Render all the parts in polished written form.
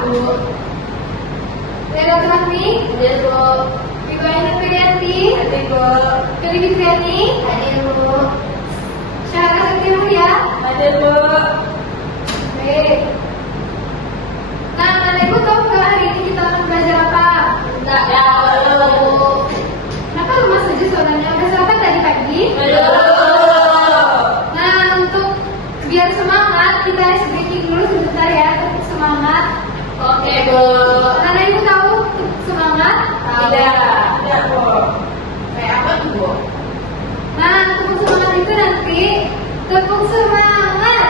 Bu. Reda Tuhanmi. Hadir, Bu. Ibu Ainur Widianti. Hadir, Bu. Fili Fitriani. Hadir, Bu. Syahra Sakti Mulia. Hadir, Bu. Baik. Nah, anak ibu tahu nggak hari ini kita akan belajar apa? Enggak, ya, belum, Bu. Kenapa lemas aja suaranya? Udah sarapan tadi pagi? Belum. Nah, untuk biar semangat, kita ice breaking dulu sebentar ya, untuk semangat. Oke, Bu. Anak ibu tahu untuk semangat? Tidak, Bu. Kayak apa tuh, Bu? Nah, tepuk semangat itu nanti tepuk semangat.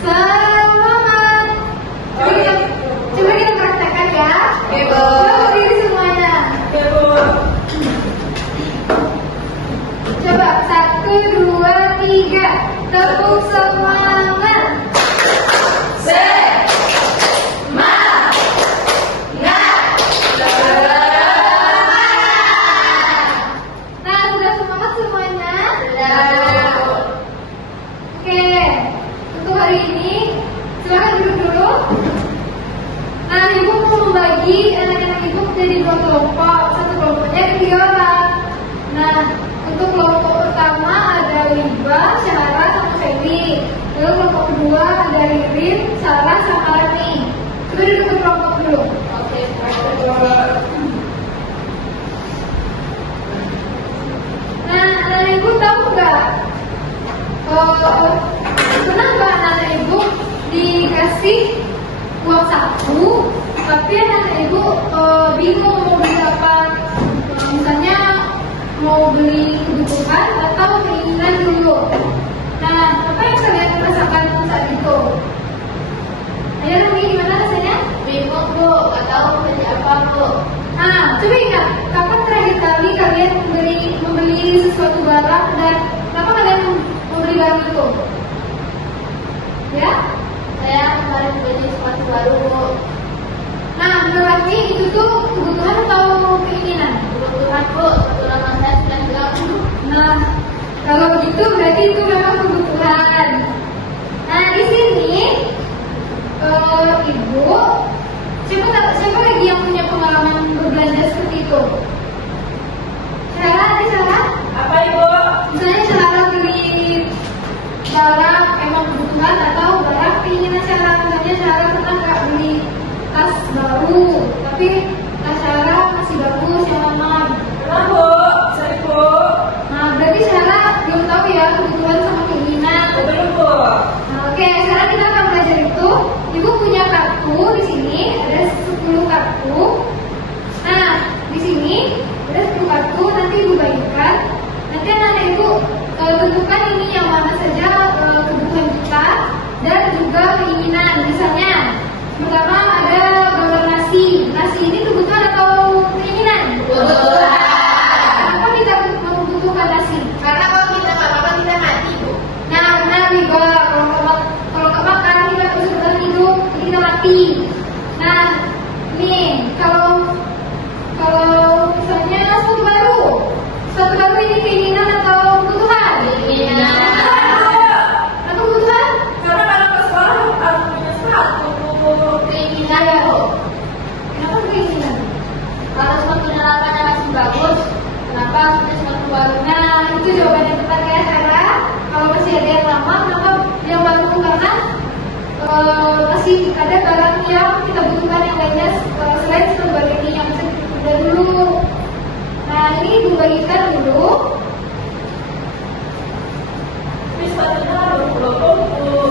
Semangat. Coba kita praktekkan ya. Oke, Bu. Coba berdiri semuanya. Oke, Bu. Coba 1, 2, 3. Tepuk semangat. Nah, sudah semangat semuanya? Oke, untuk hari ini silakan duduk dulu. Nah, ibu mau membagi anak-anak ibu menjadi 2 kelompok. Satu kelompoknya 3 orang. Nah, untuk kelompok pertama ada Liba, Syahra, sama Feli. Lalu kelompok kedua ada Ririn, Sarah, sama Rani. Coba duduk ke kelompok dulu. Oke, Nah, anak ibu tahu nggak? Kenapa anak ibu dikasih uang saku, tapi anak ibu bingung mau beli apa? Misalnya mau beli kebutuhan atau keinginan dulu. Nah, apa yang kalian rasakan saat itu? Ayo Rumi, gimana rasanya? bingung, Bu. Nggak tahu beli apa, Bu. Nah, coba ingat, kapan terakhir kali kalian membeli sesuatu barang dan kenapa kalian membeli barang itu? Ya? Saya kemarin beli sepatu baru, Bu. Nah, berarti itu tuh kebutuhan atau keinginan? Kebetulan, Bu. Satu nama saya sudah hilang. Nah, kalau begitu berarti itu memang kebutuhan. Nah, di sini ibu, siapa lagi yang punya pengalaman berbelanja seperti itu? Sarah, ada Sarah? Apa, Ibu? Misalnya Sarah beli barang emang kebutuhan atau barang keinginan Sarah. Misalnya Sarah pernah nggak beli tas baru, tapi tas Sarah masih bagus yang lama. Pernah, Bu. Sering, Bu. Nah, berarti Sarah belum tahu ya kebutuhan sama keinginan. Belum, Bu. Nah, oke, sekarang kita akan belajar itu. Ibu punya kartu di sini ada 10 kartu. Nah, di sini ada 10 kartu. Nanti ibu bagikan. Nanti anak ibu tentukan ini yang mana saja kebutuhan kita dan juga keinginan. Misalnya, pertama ada gambar nasi. Nasi ini kebutuhan atau keinginan? Kebutuhan. Kenapa kita membutuhkan nasi? Karena kalau kita nggak makan, kita mati, Bu. Nah, benar Liba. Kalau nggak makan kita bisa bertahan hidup, jadi kita mati. Nah, nih kalau misalnya sepatu baru ini keinginan atau kebutuhan? Keinginan. Atau kebutuhan? Karena kalau ke sekolah harus punya sepatu, Bu. Keinginan, Bu. Kenapa keinginan? Kalau sepatu lapangan masih bagus, kenapa harus punya sepatu baru? Nah, itu jawaban yang tepat ya Sarah. Kalau masih ada yang lama, kenapa yang baru? Karena masih ada barang yang kita butuhkan yang lainnya selain sepatu baru ini yang bisa ditunda dulu. Nah, ini ibu bagikan dulu. Tapi sepatunya harus belum, Bu.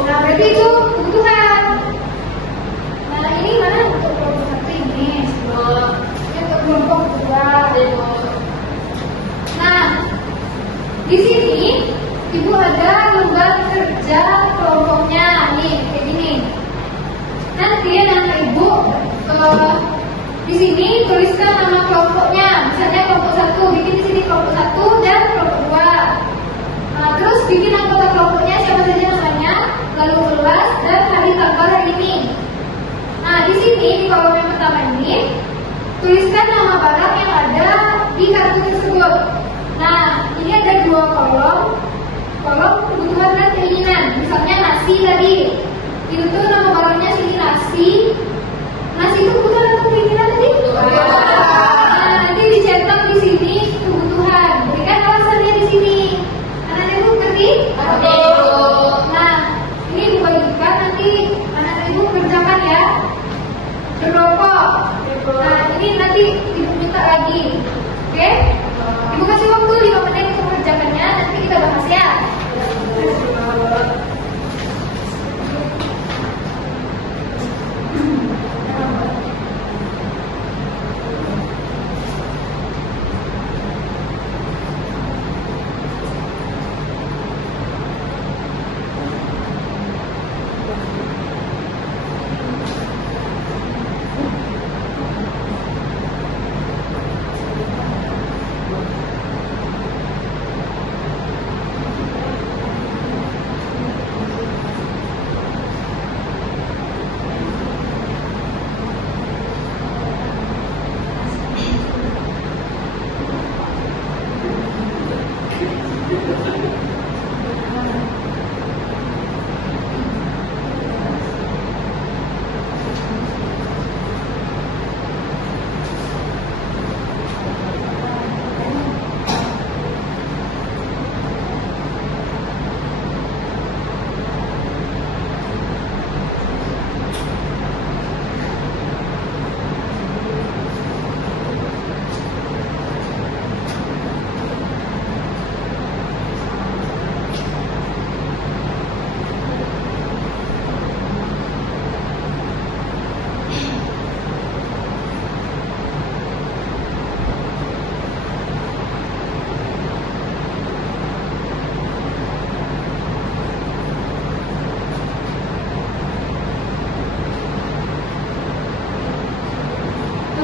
Nah, berarti itu kebutuhan. Nah, ini mana untuk kelompok satu ini? Ini untuk kelompok kedua. Nah, di sini ibu ada lembar kerja kelompoknya nih kayak gini. Nanti anak ibu di sini tuliskan nama kelompoknya. Misalnya kelompok 1, bikin di sini kelompok 1 dan kelompok 2. Nah, terus bikin anggota kelompoknya siapa saja namanya, lalu kelas dan hari tanggal hari ini. Nah, di sini di kolom yang pertama ini tuliskan nama barang yang ada di kartu tersebut. Nah, ini ada 2 kolom. Kalau kebutuhan dan keinginan, misalnya nasi tadi, itu tuh nama barangnya sini nasi. Nasi itu kebutuhan atau keinginan tadi? Nah, nanti dicetak di sini kebutuhan. Berikan alasannya di sini. Anak ibu ngerti? Nah, ini dibagikan nanti anak ibu kerjakan ya. Berkelompok. Nah, ini nanti ibu minta lagi. Oke? Ibu kasih waktu 5 menit untuk mengerjakannya. Nanti kita bahas ya.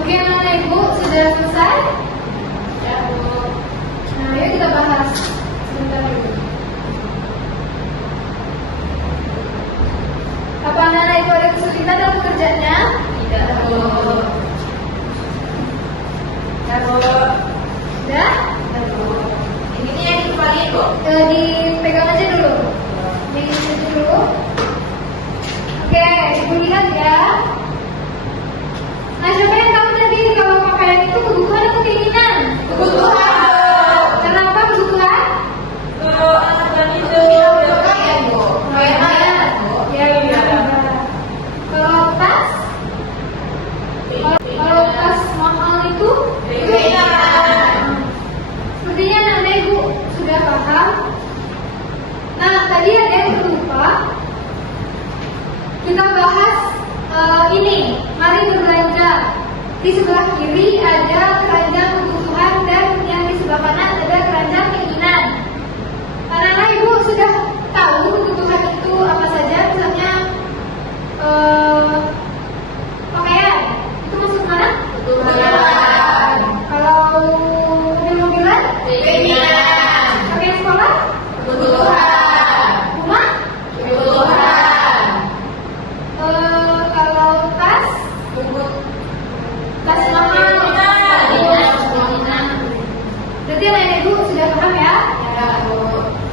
Oke, anak ibu sudah selesai? Ya, Bu. Nah, yuk kita bahas sebentar dulu. Apa anak ibu ada kesulitan dalam pekerjaannya? Tidak, Bu. Ya, Bu. Udah? Ya, Bu. Ini yang dikembaliin, Bu. Dipegang aja dulu. Disentuh dulu. Oke, ibu lihat ya. Nah, siapa yang tahu tadi kalau pakaian itu kebutuhan atau keinginan? Kebutuhan. Kenapa kebutuhan? Kalau anak dan itu pakaian, Bu. Pakaian, Bu. Ya, iya. Kalau tas? Kalau tas mahal itu? Keinginan. Sepertinya anak ibu sudah paham. Nah, tadi ada yang lupa. Kita bahas ini. Mari berbelanja. Di sebelah kiri ada keranjang kebutuhan dan yang di sebelah kanan ada keranjang keinginan. Anak-anak ibu sudah tahu kebutuhan itu apa saja, misalnya pakaian. Itu masuk mana? Kebutuhan. Kalau mobil-mobilan? Keinginan. Pakaian sekolah? Kebutuhan. Rumah? Kebutuhan. Kalau tas? Tas mahal? Keinginan. Berarti anak ibu sudah paham ya? Ya, Bu.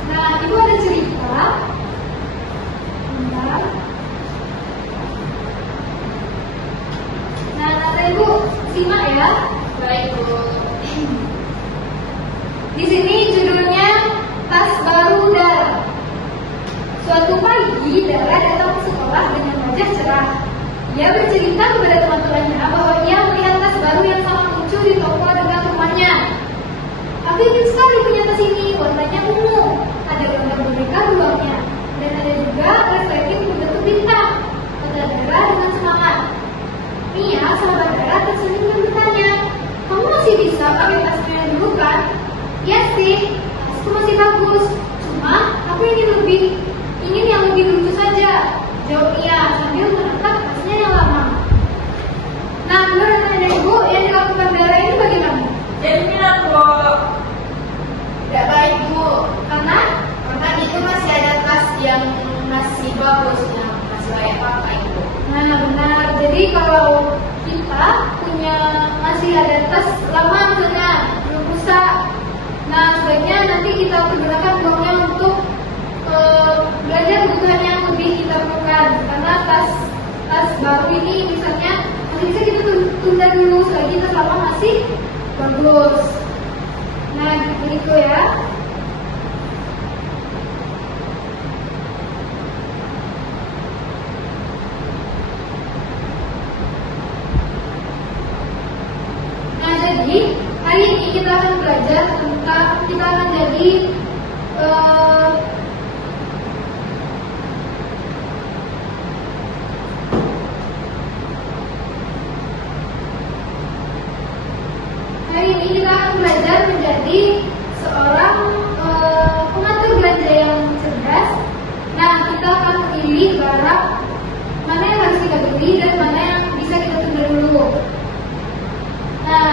Nah, ibu ada cerita. Bentar. Nah, anak ibu simak ya. Baik, Bu. Di sini judulnya Tas Baru Dara. Suatu pagi Dara datang ke sekolah dengan wajah cerah. Ia bercerita kepada teman-temannya bahwa ia melihat tas baru yang sangat lucu di toko dekat rumahnya. Aku ingin sekali punya tas ini, warnanya ungu. Ada gambar boneka di luarnya, dan ada juga reflektif berbentuk bintang. Kata Dara dengan semangat. Mia, sahabat Dara, tersenyum dan bertanya, kamu masih bisa pakai tasnya yang dulu kan? Iya sih, tasku masih bagus. Cuma aku ingin yang lebih lucu saja. Jawab Mia sambil menatap tasnya yang lama. Nah, menurut anak ibu yang dilakukan Dara ini bagaimana? Jadi bilang, Bu. Tidak baik, Bu. Karena itu masih ada tas yang masih bagus, yang masih layak pakai, Bu. Nah, benar. Jadi kalau kita punya masih ada tas lama misalnya belum rusak, nah sebaiknya nanti kita gunakan uangnya untuk kebutuhan yang lebih kita perlukan karena tas baru ini misalnya masih bisa kita tunda dulu selagi tas lama masih bagus. Nah begitu ya. Nah jadi hari ini kita akan belajar tentang kita akan jadi hari ini kita akan belajar menjadi seorang pengatur belanja yang cerdas. Nah, kita akan memilih barang mana yang harus kita beli dan mana yang bisa kita tunda dulu. Nah,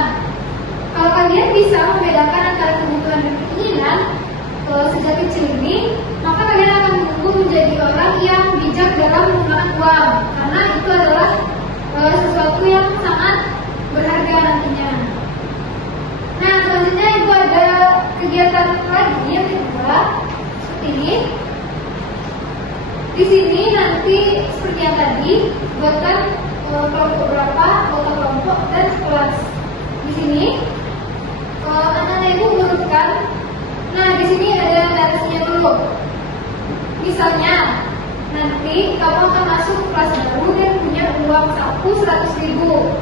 kalau kalian bisa membedakan antara kebutuhan dan keinginan sejak kecil ini, maka kalian akan tumbuh menjadi orang yang bijak dalam menggunakan uang, karena itu adalah sesuatu yang sangat berharga nantinya. Nah, selanjutnya ibu ada kegiatan lagi yang kedua seperti ini. Di sini nanti seperti yang tadi, buatkan kelompok berapa, anggota kelompok dan kelas. Di sini anak-anak ibu urutkan. Nah, di sini ada narasinya dulu. Misalnya, nanti kamu akan masuk kelas baru dan punya uang saku 100.000.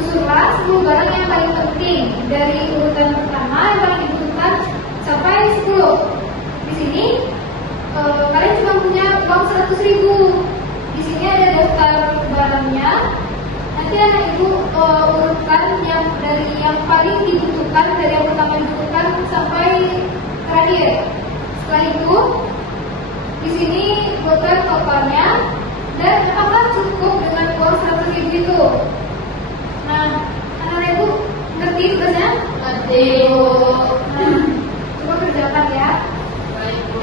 Susunlah 10 barang yang paling penting dari urutan pertama yang paling dibutuhkan sampai 10. Di sini kalian cuma punya uang 100.000. Di sini ada daftar barangnya. Nanti anak ibu urutkan yang dari yang paling dibutuhkan, dari yang pertama dibutuhkan sampai terakhir. Setelah itu di sini buatkan totalnya dan apakah cukup dengan uang 100.000 itu. Nah, anak-anak ibu ngerti tugasnya? Ngerti, Bu. Nah, coba kerjakan ya. Baik, Bu.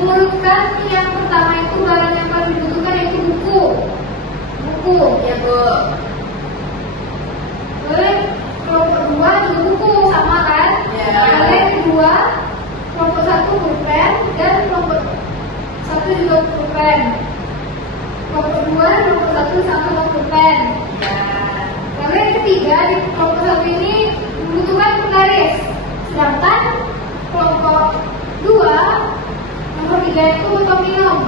Mengurutkan yang pertama itu barang yang paling dibutuhkan yaitu buku. Buku. Ya Bu. Lalu kelompok 2 juga buku, sama kan? Ya. Lalu yang kedua, kelompok 1 pulpen dan kelompok 1 juga pulpen. Kelompok 2 dan kelompok 1 sama pulpen. Ya. Lalu yang ketiga, di kelompok 1 ini membutuhkan penggaris. Sedangkan kelompok 2 nomor 3 itu botol minum.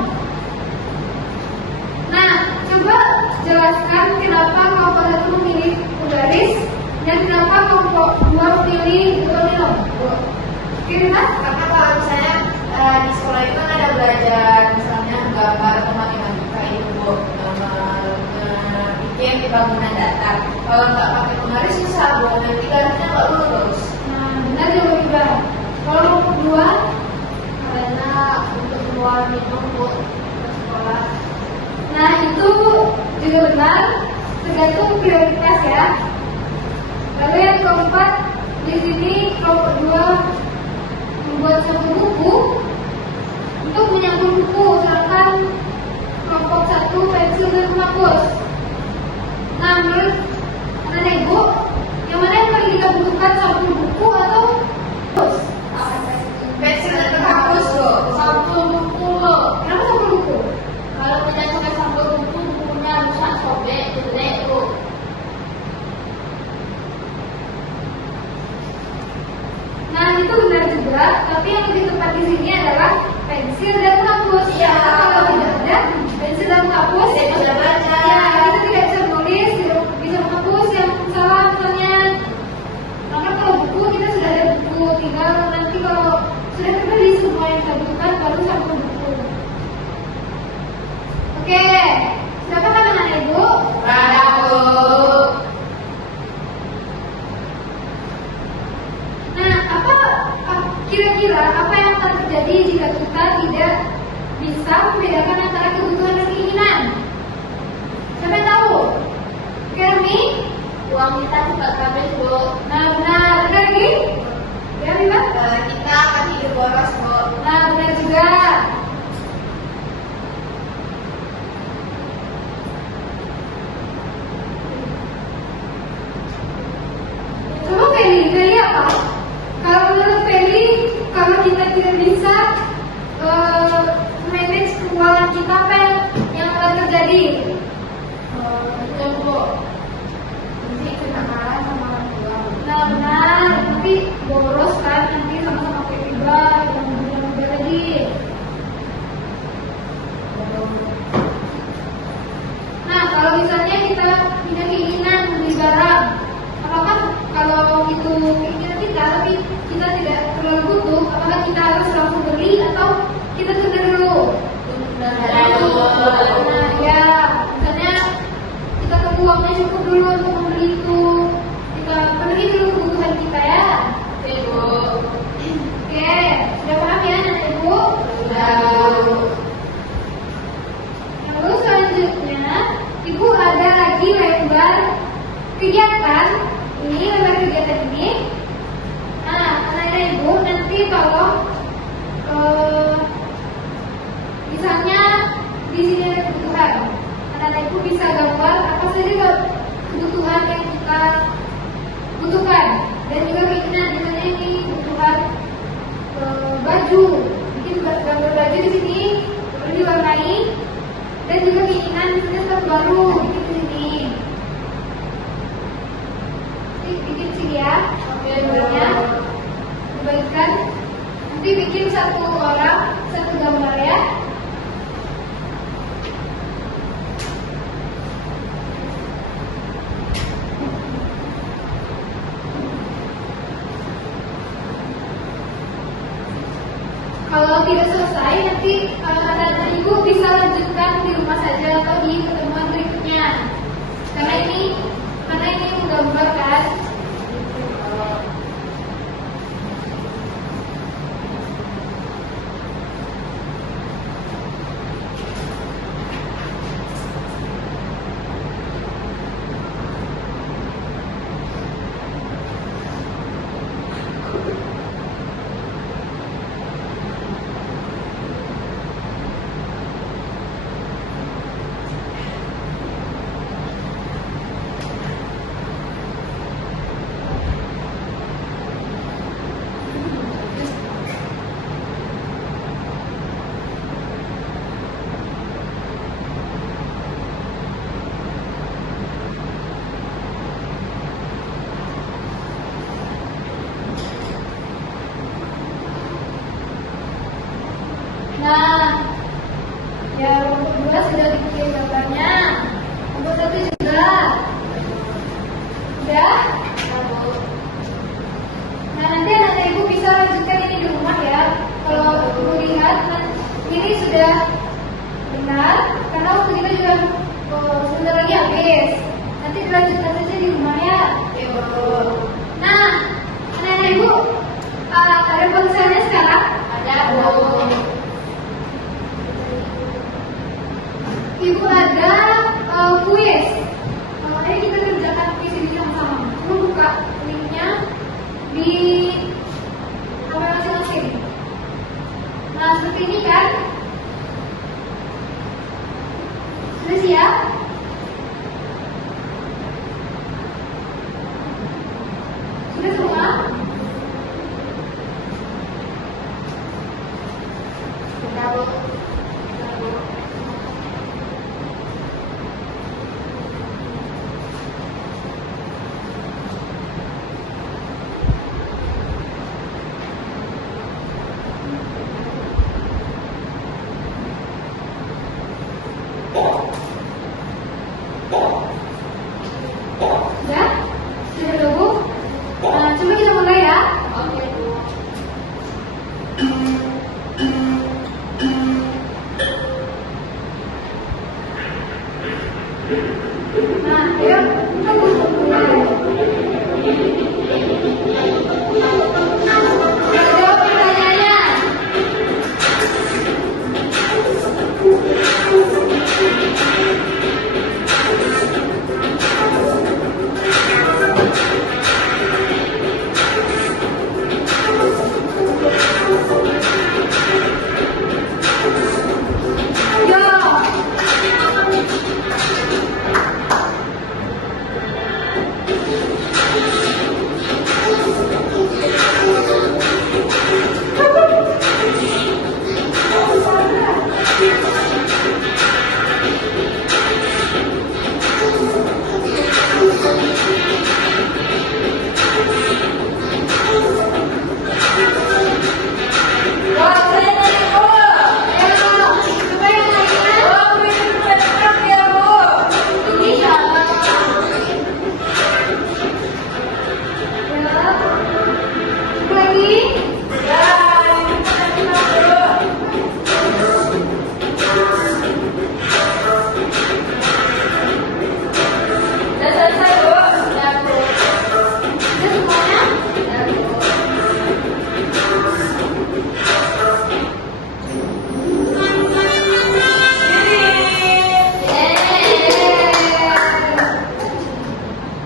Nah, coba jelaskan kenapa kelompok 1 memilih penggaris dan kenapa kelompok 2 memilih botol minum. Kira-kira? Karena kalau misalnya di sekolah itu kan ada belajar misalnya gambar atau matematika itu Bu, bikin bangunan datar. Kalau nggak pakai penggaris susah Bu, nanti garisnya nggak lurus. Nah, benar juga. Kalau kelompok 2 Karena untuk keluar minum Bu ke sekolah. nah itu juga benar, tergantung prioritas ya. Lalu yang keempat, di sini kelompok 2 membuat satu buku untuk menyambung buku, sedangkan kelompok 1 pensil dan penghapus. Nah, menurut anak ibu, yang mana yang paling kita butuhkan, sampul buku atau penghapus? Pensil dan penghapus Bu. Sampul buku loh. Kenapa sampul buku? Kalau tidak pakai sampul buku, bukunya rusak, sobek, jelek Bu. Nah itu benar juga, tapi yang lebih tepat di sini adalah pensil dan penghapus. Iya. Kalau tidak ada pensil dan penghapus, Saya bisa baca. ya kita tidak bisa menulis, tidak bisa menghapus yang salah misalnya. Maka kalau buku kita sudah ada buku, tinggal nanti kalau sudah terbeli semua yang kita butuhkan baru sampul buku. Oke, silakan anak ibu. Ada Bu. Nah, kira-kira apa yang akan terjadi jika kita tidak bisa membedakan antara kebutuhan dan keinginan? Siapa yang tahu? Kermi? Uang kita cepat habis Bu. Nah, benar. Ada lagi? Ya, Bima? Kita akan hidup boros Bu. Nah, benar juga. Coba Feli apa? Kalau menurut Feli, kalau kita tidak bisa manage keuangan kita, apa yang akan terjadi? Itu Bu. Nanti kena marah sama orang tua. Nah, benar, nanti boros kan, nanti sama-sama pakai riba, yang mudah lagi. Nah, kalau misalnya kita punya keinginan beli barang, apakah kalau itu keinginan kita, tapi kita tidak terlalu butuh, apakah kita harus langsung beli atau kita tunda dulu? Nah, ya, misalnya kita tunggu uangnya cukup dulu untuk membeli itu, kita penuhi dulu kebutuhan kita ya. Oke Bu. Oke, sudah paham ya anak ibu? Sudah Bu. Lalu selanjutnya, ibu ada lagi lembar kegiatan. Ini lembar kegiatan ini. Nah, anak-anak ibu nanti kalau misalnya di sini ada kebutuhan, anak-anak ibu bisa gambar apa saja kebutuhan yang kita butuhkan dan juga keinginan. Misalnya ini kebutuhan baju, bikin gambar baju di sini boleh diwarnai, dan juga keinginan misalnya sepatu baru bikin di sini. Bikin sini ya, gambarnya dibagikan. Nanti bikin satu orang satu gambar ya. Kalau tidak selesai, nanti anak-anak ibu bisa lanjutkan di rumah saja atau di pertemuan berikutnya. Karena ini menggambarkan. Nah, ya kelompok 2 sudah diikuti gambarnya. Kelompok 1 juga. Udah? Nah, nanti anak ibu bisa lanjutkan ini di rumah ya. Kalau ibu lihat, ini sudah benar, karena waktu kita juga sebentar lagi habis. Nanti dilanjutkan saja di rumah ya. Nah, anak-anak ibu, ada ponselnya sekarang? Ada, Bu. Ibu ada kuis. Ayo kita kerjakan kuis ini sama-sama. Ibu buka linknya di HP masing-masing. Nah, seperti ini kan? Sudah siap? Sudah semua? Sudah, Bu. Sudah? Sudah Bu? Nah, coba kita mulai ya. Oke, Bu. Nah, ayo kita mulai. Jawab pertanyaannya.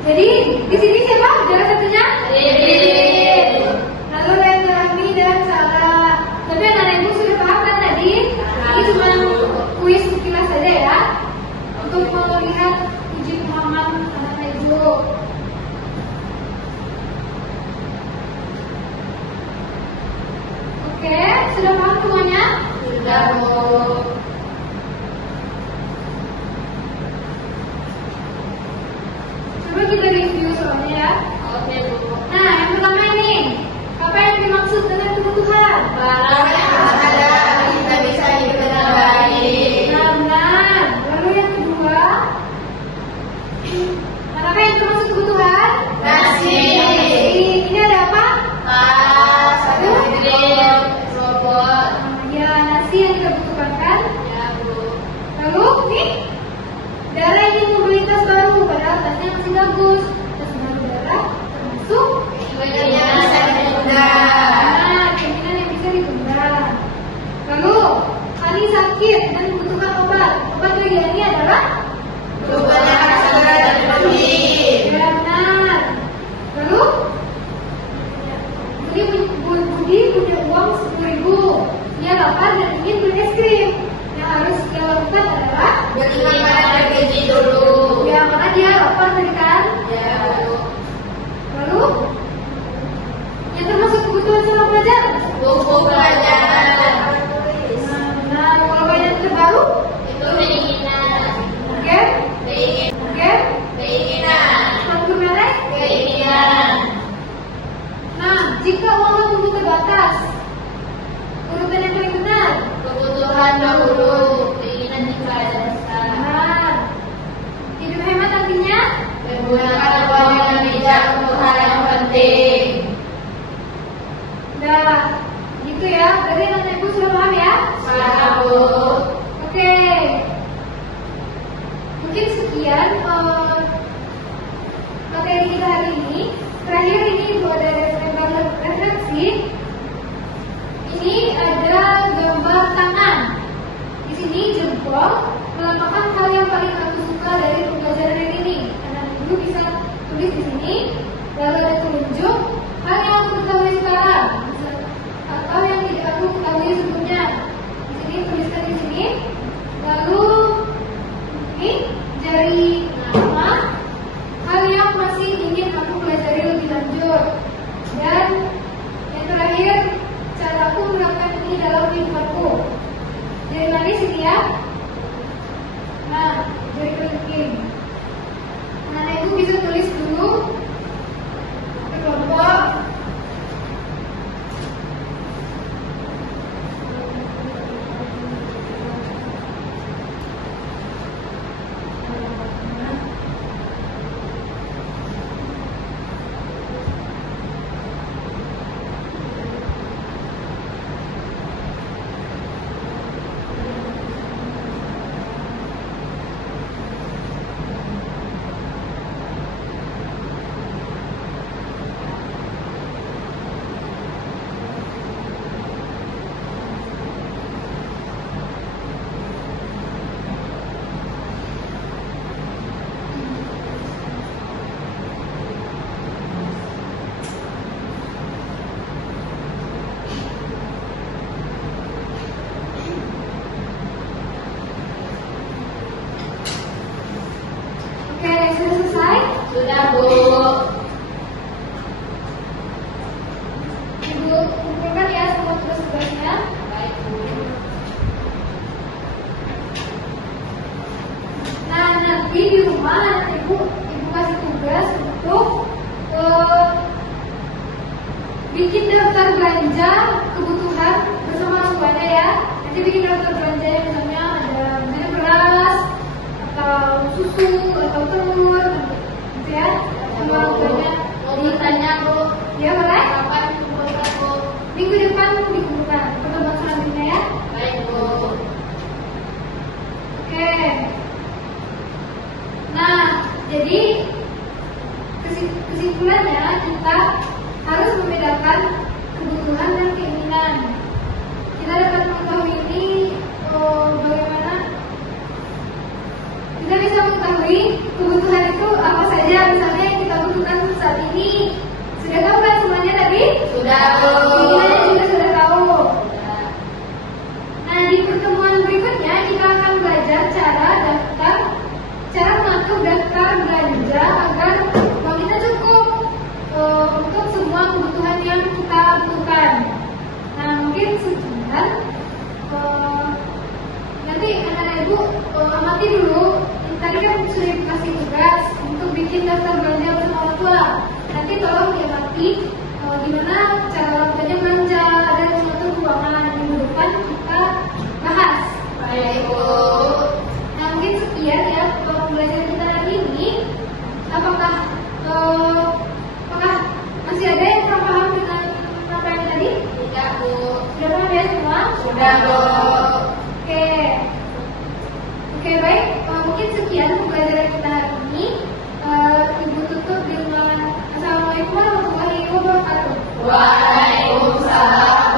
Jadi di sini siapa juara satunya? Rin. Lalu Rami dan Sarah. Tapi anak ibu sudah paham kan tadi? Ini cuma kuis sekilas saja ya, untuk melihat uji pemahaman anak ibu. Oke, sudah paham semuanya? Sudah, Bu. Coba kita review soalnya ya. Oke, Bu. Nah, yang pertama ini, apa yang dimaksud dengan kebutuhan? Barang yang ada, kita bisa hidup dengan baik. Benar. Lalu yang kedua, apa yang termasuk kebutuhan? Nasi. Ini ada apa? Tas, ada grip, robot. Ya, nasi yang kita butuhkan kan? Ya, Bu. Lalu, nih, Dara ingin membeli tas baru, padahal tasnya masih bagus. Tas baru Dara termasuk Keinginan bisa ditunda. Nah, keinginan yang bisa ditunda. Lalu, Ani sakit dan membutuhkan obat. Obat bagi Ani adalah Kebanyakan segera dan pergi. benar. Lalu, Budi punya uang 10.000. Dia lapar dan ingin beli es krim. Yang harus dia lakukan adalah Beli makanan bergizi dulu. ya, karena dia lapar tadi kan. Ya, Bu. Lalu, yang termasuk kebutuhan seorang pelajar. Buku pelajaran. Nah, kalau mainan terbaru, Itu keinginan. game, Keinginan. Keinginan. kartu merek. Keinginan. Nah, jika uang tumbuh terbatas, urutan yang paling benar. Kebutuhan sekian materi kita hari ini. Terakhir ini Ibu ada gambar refleksi. Ini ada gambar tangan. Di sini jempol melambangkan hal yang paling aku suka dari pembelajaran hari ini. Anak Ibu bisa tulis di sini. Lalu ada telunjuk hal yang aku ketahui sekarang atau yang tidak aku ketahui sebelumnya. Di sini tuliskan di sini. Lalu ini jari nama hal yang masih ingin aku pelajari lebih lanjut. Dan yang terakhir cara aku menerapkan ini dalam kehidupanku. Jari manis ini ya. Nah, jari kelingking. Nah, Ibu bisa tulis dulu ke kelompok. Oke, sudah selesai? Sudah, Bu. Ibu kumpulkan ya semua tugas-tugasnya. Baik, Bu. Nah, nanti di rumah Ibu kasih tugas untuk bikin daftar belanja kebutuhan bersama orang tuanya ya. Nanti bikin daftar belanja yang misalnya ada misalnya beras atau susu atau telur gitu ya. Sama orang tuanya. Mau bertanya, Bu. Ya boleh? Kapan kumpulkan, Bu? Minggu depan dikumpulkan pertemuan selanjutnya ya. Baik, Bu. Oke. Nah, jadi kesimpulannya kita harus membedakan kebutuhan dan keinginan. Kita dapat mengetahui ini bagaimana kita bisa mengetahui kebutuhan itu apa saja, misalnya yang kita butuhkan saat ini. Sudah tahu kan semuanya tadi? Sudah, Bu. Keinginannya juga sudah tahu. Nah, di pertemuan berikutnya kita akan belajar cara mengatur daftar belanja agar uang kita cukup untuk semua kebutuhan yang kita butuhkan. Nah, mungkin sekian. Nanti anak-anak Ibu amati dulu. Tadi kan sudah dikasih tugas untuk bikin daftar belanja bersama orang tua. Nanti tolong diamati gimana cara orang tuanya belanja dan mengatur keuangan. Minggu depan kita bahas. Baik, Bu. Nah, mungkin sekian ya pembelajaran kita hari ini. Apakah masih ada yang kurang paham dengan apa yang tadi? Tidak, Bu. Sudah paham ya semua? Sudah, Bu. Oke, baik. Mungkin sekian pembelajaran kita hari ini. Ibu tutup dengan Assalamualaikum warahmatullahi wabarakatuh. Waalaikumsalam.